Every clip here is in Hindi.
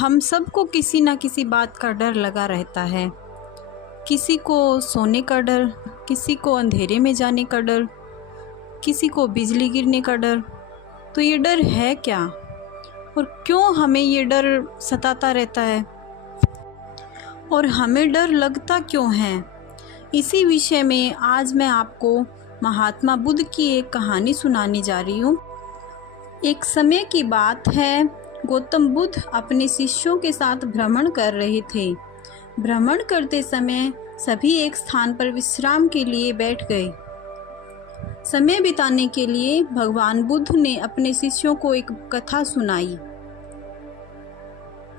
हम सबको किसी ना किसी बात का डर लगा रहता है। किसी को सोने का डर, किसी को अंधेरे में जाने का डर, किसी को बिजली गिरने का डर। तो ये डर है क्या और क्यों हमें ये डर सताता रहता है और हमें डर लगता क्यों है? इसी विषय में आज मैं आपको महात्मा बुद्ध की एक कहानी सुनाने जा रही हूँ। एक समय की बात है, गौतम बुद्ध अपने शिष्यों के साथ भ्रमण कर रहे थे। भ्रमण करते समय सभी एक स्थान पर विश्राम के लिए बैठ गए। समय बिताने के लिए भगवान बुद्ध ने अपने शिष्यों को एक कथा सुनाई।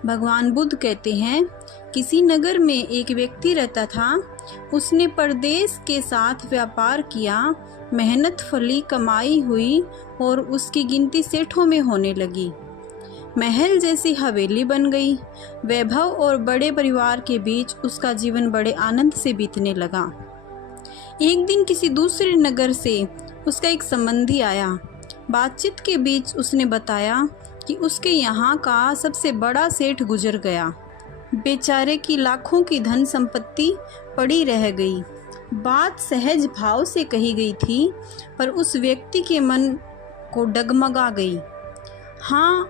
भगवान बुद्ध कहते हैं, किसी नगर में एक व्यक्ति रहता था। उसने परदेश के साथ व्यापार किया, मेहनत फली कमाई हुई और उसकी गिनती सेठों में होने लगी। महल जैसी हवेली बन गई। वैभव और बड़े परिवार के बीच उसका जीवन बड़े आनंद से बीतने लगा। एक दिन किसी दूसरे नगर से उसका एक संबंधी आया। बातचीत के बीच उसने बताया कि उसके यहाँ का सबसे बड़ा सेठ गुजर गया। बेचारे की लाखों की धन संपत्ति पड़ी रह गई। बात सहज भाव से कही गई थी, पर उस व्यक्ति के मन को डगमगा गई। हाँ,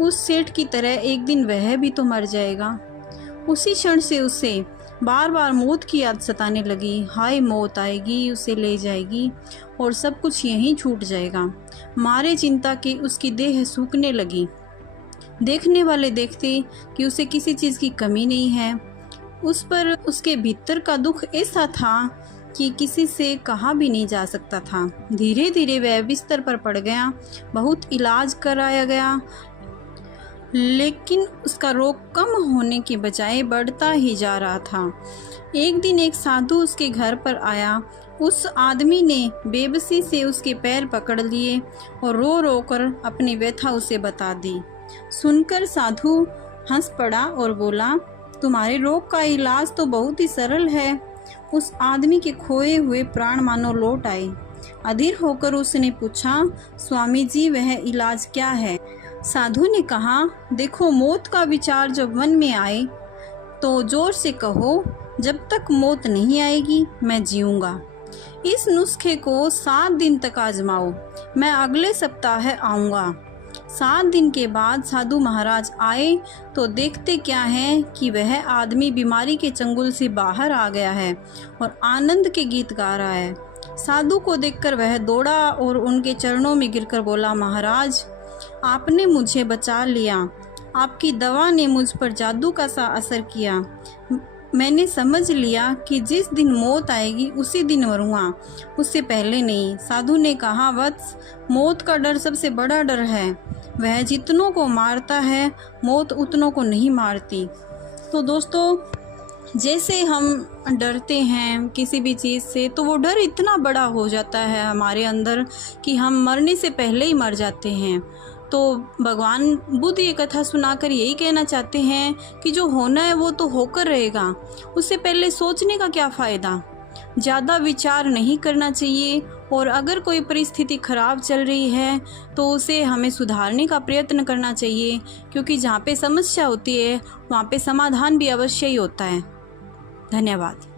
उस सेठ की तरह एक दिन वह भी तो मर जाएगा। उसी क्षण से उसे बार बार मौत की याद सताने लगी। हाय, मौत आएगी, उसे ले जाएगी और सब कुछ यहीं छूट जाएगा। मारे चिंता के उसकी देह सूखने लगी। देखने वाले देखते कि उसे किसी चीज़ की कमी नहीं है। उस पर उसके भीतर का दुख ऐसा था कि किसी से कहा भी नहीं जा सकता था। धीरे धीरे वह बिस्तर पर पड़ गया। बहुत इलाज कराया गया, लेकिन उसका रोग कम होने के बजाय बढ़ता ही जा रहा था। एक दिन एक साधु उसके घर पर आया। उस आदमी ने बेबसी से उसके पैर पकड़ लिए और रो रो कर अपनी व्यथा उसे बता दी। सुनकर साधु हंस पड़ा और बोला, तुम्हारे रोग का इलाज तो बहुत ही सरल है। उस आदमी के खोए हुए प्राण मानो लौट आए। अधीर होकर उसने पूछा, स्वामी जी, वह इलाज क्या है? साधु ने कहा, देखो, मौत का विचार जब मन में आए तो जोर से कहो, जब तक मौत नहीं आएगी मैं जीऊंगा। इस नुस्खे को 7 दिन तक आजमाओ। मैं अगले सप्ताह आऊँगा। 7 दिन के बाद साधु महाराज आए तो देखते क्या है कि वह आदमी बीमारी के चंगुल से बाहर आ गया है और आनंद के गीत गा रहा है। साधु को देखकर वह दौड़ा और उनके चरणों में गिरकर बोला, महाराज, आपने मुझे बचा लिया। आपकी दवा ने मुझ पर जादू का सा असर किया। मैंने समझ लिया कि जिस दिन मौत आएगी उसी दिन मरूंगा, उससे पहले नहीं। साधु ने कहा, वत्स, मौत का डर सबसे बड़ा डर है। वह जितनों को मारता है, मौत उतनों को नहीं मारती। तो दोस्तों, जैसे हम डरते हैं किसी भी चीज़ से, तो वो डर इतना बड़ा हो जाता है हमारे अंदर कि हम मरने से पहले ही मर जाते हैं। तो भगवान बुद्ध ये कथा सुनाकर यही कहना चाहते हैं कि जो होना है वो तो होकर रहेगा। उससे पहले सोचने का क्या फ़ायदा? ज़्यादा विचार नहीं करना चाहिए और अगर कोई परिस्थिति खराब चल रही है तो उसे हमें सुधारने का प्रयत्न करना चाहिए, क्योंकि जहाँ पे समस्या होती है वहाँ पे समाधान भी अवश्य ही होता है। धन्यवाद।